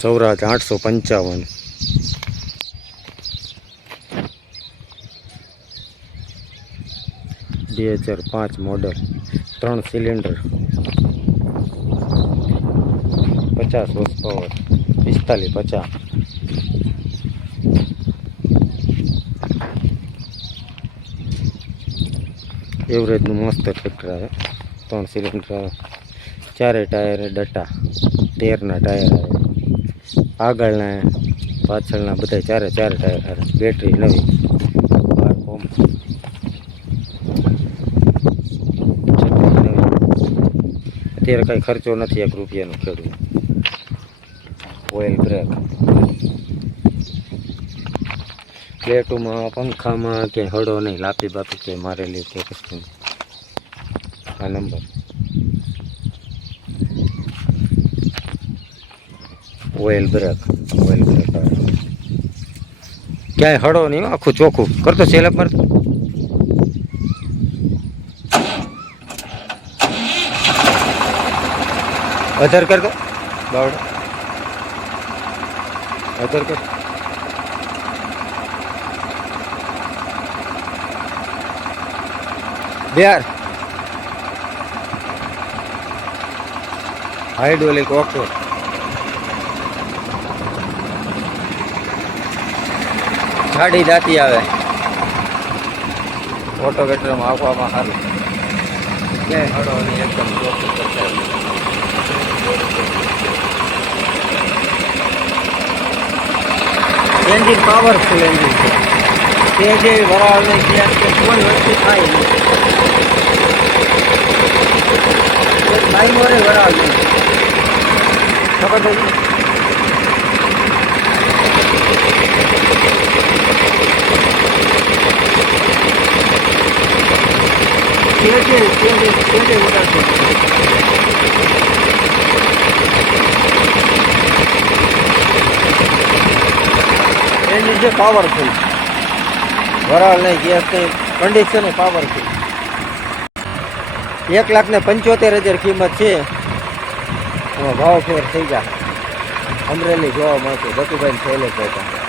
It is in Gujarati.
સૌરાજ આઠસો પંચાવન. બે હજાર પાંચ મોડલ ત્રણ સિલિન્ડર પચાસ હોર્સ પાવર પિસ્તાલીસ, પચાસ. એવરેજનું મસ્ત ટ્રેક્ટર આવે, ત્રણ સિલિન્ડર આવે. ચારે ટાયર ડટા, તેરના ટાયર આવે. આગળના, પાછળના બધા ચારે ચાર ટાયર બેટરી નવી. અત્યારે કાંઈ ખર્ચો નથી એક રૂપિયાનો ખેડૂત. ઓઇલ બ્રેક પ્લેટોમાં પંખામાં ક્યાંય હળો નહીં, લાપી બાપી કે મારેલી કે કશું આ number oil brake oil brake ક્યાંય હળો નહીં આખું ચોખ્ખું. કરતો સેલઅપ માર. અધર કર તો. બાવડા અધર કર. બિહાર. હાઇડ્રોલિક ઓક્સો. ગાડી જાતી આવે. ઓટો ગટરમાં આવવામાં સારું ક્યાંય હળો નહીં એકદમ ચોખ્ખું કરતા એન્જિન પાવરફુલ એન્જિન છે. તે જે વરાળ નહીં ત્યાં કે કોઈ વસ્તુ થાય નહીં. થાય મોરે વરાળ નહીં. ખબર પડી? તે જે તે જે તે જે છે. પાવરફુલ વરાળ નહીં ગેસ નહીં કન્ડિશન પાવરફુલ એક લાખ ને પંચોતેર હજાર કિંમત છે. એમાં ભાવ ફેર થઈ ગયા. અમરેલી જોવા મળતું ગતુભાઈ છેલ્લે કહેતા